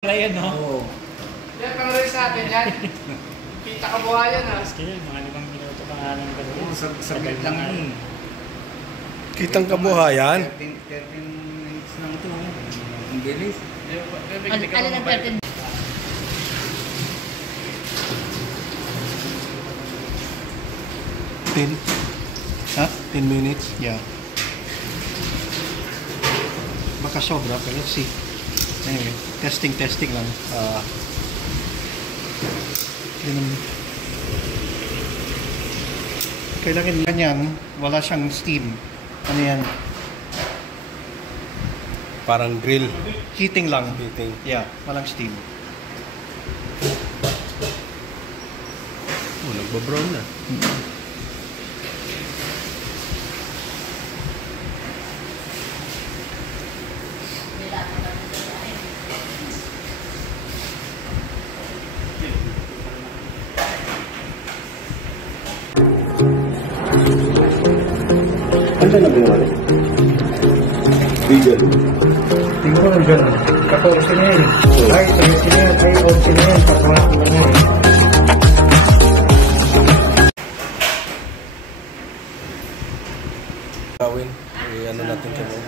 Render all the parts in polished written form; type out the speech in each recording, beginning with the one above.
Ayan, no? Oo. Yan, pang rin sa atin yan. Kita ka buhayan, ha? Kaya, mga 5 minuto pa nga lang gano'n. Saglit lang yun. Kitang kabuhayan. 13 minutes lang ito. Ang bilis. Ano ng 13? 10. Ha? 10 minutes? Yeah. Baka sobra, pero let's see. Anyway, testing lang. Kailangan ganyan, wala siyang steam. Ano yan? Parang grill. Heating lang. Heating. Yeah, walang steam. Oh, nagbabrown na. Ano na ba yun? Vegan. Tingnan mo lang dyan. 14 na yan. Ay, 13 na yan. Ay, 11 na yan. Papahatin na yan. Gawin. Ano natin kamo.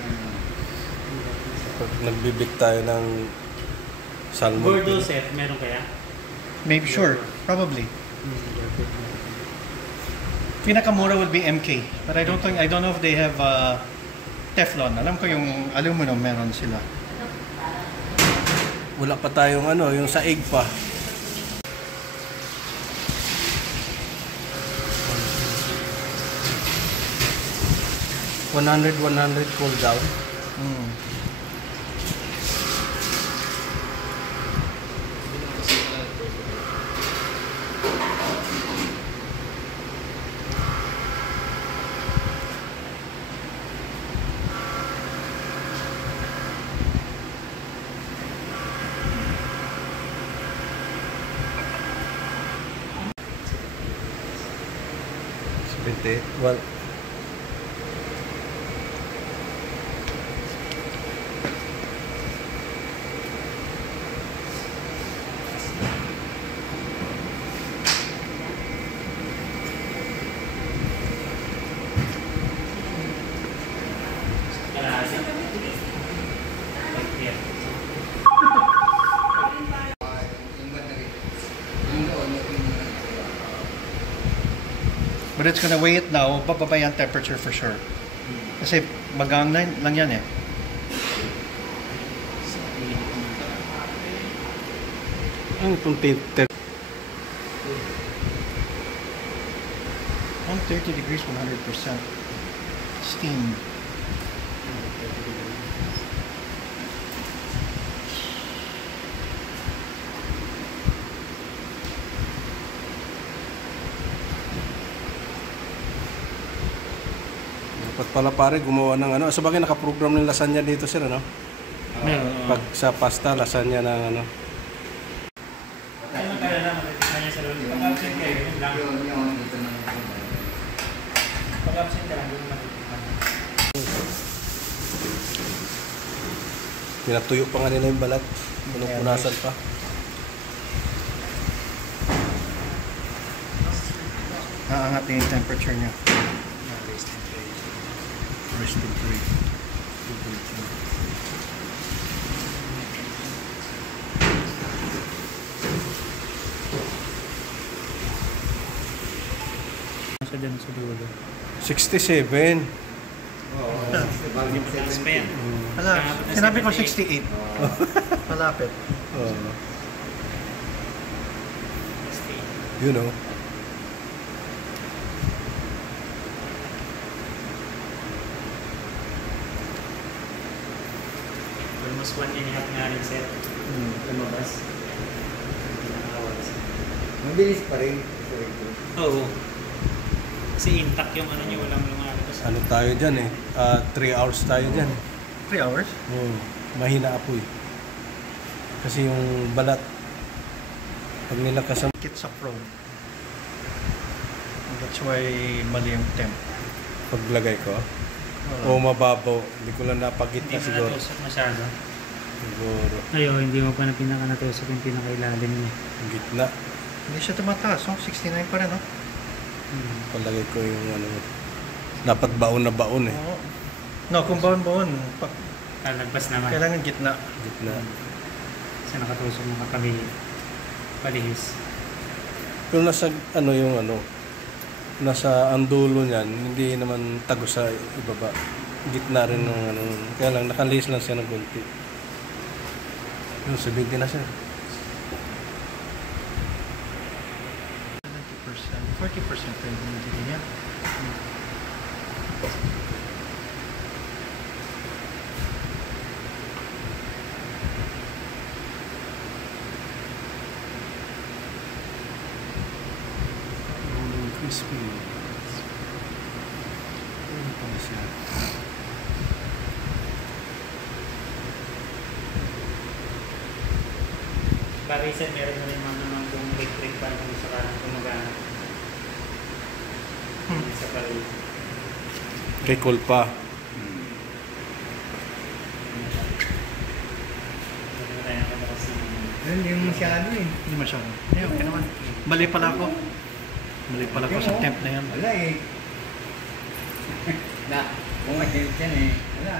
Pag nagbibig tayo ng salmon. Gordo set, meron kaya? Maybe, sure. Probably. Pinakamura would be MK. But I don't know if they have Teflon. Alam ko yung aluminum meron sila. Wala pa tayong ano, yung sa egg pa. $100 cool down. Well, But it's gonna weigh it now, bababa yung temperature for sure. Kasi magang lang yan eh. ang itong 130 degrees, 100% steam. dapat pala pare gumawa ng ano. Sabagay nakaprogram ng lasagna dito sir, ano? Pag sa pasta, lasagna ng ano. Ayun kaya lang, kanya sa lolo. Pag-absent kayo, yun lang. Pag-absent ka lang, yun lang. Pinatuyo pa nga nila yung balat. Punasan pa. Aangat na yung temperature niya. Rest in three. Nasa dyan sa dulo. 67. Mataas pa yan. Hala, sinabi ko 68. Malapit. You know. Almost 1.5 nga rin set. Lumabas. Mabilis pa rin. Oo. Kasi intact yung ano niya, walang lumalabas. Ano tayo dyan eh. 3 hours tayo dyan. 3 hours? Mahina apoy. Kasi yung balat, pag nilakas ang It's a pro. That's why mali yung temp. paglagay ko. O mababaw. Hindi ko lang napagit na Hindi mo siguro. natusok masyado. Siguro. Ayo, hindi mo pa na pinakanatusok yung pinakailalim niya. Gitna. Hindi siya tumataas, no? 69 pa rin, no? Palagay ko yung ano. Dapat baon na baon eh. Oo. No, kung baon-baon, Lalagpas naman. kailangan gitna. Gitna. Kasi nakatusok mo katabi. Palihis. Pero nasa ano yung ano, nasa andulo niyan, hindi naman tago sa ibaba. Gitna rin ng ano. Kaya lang, nakalis lang siya ng kunti. Yung 70 na siya. 90%, 40% pa yung humidity niya. Crispy. Ano pa ba siya? Parisan, meron na rin mga naman kung electric fan kung sakalang gumagana. Sa pari. Kay Kulpa. Hindi mo masyado eh. Hindi masyado. Eh, okay naman. Mali pala ako. Mali pala ako sa temp na yan. Wala eh. Na, kung mahilig yan eh. Wala,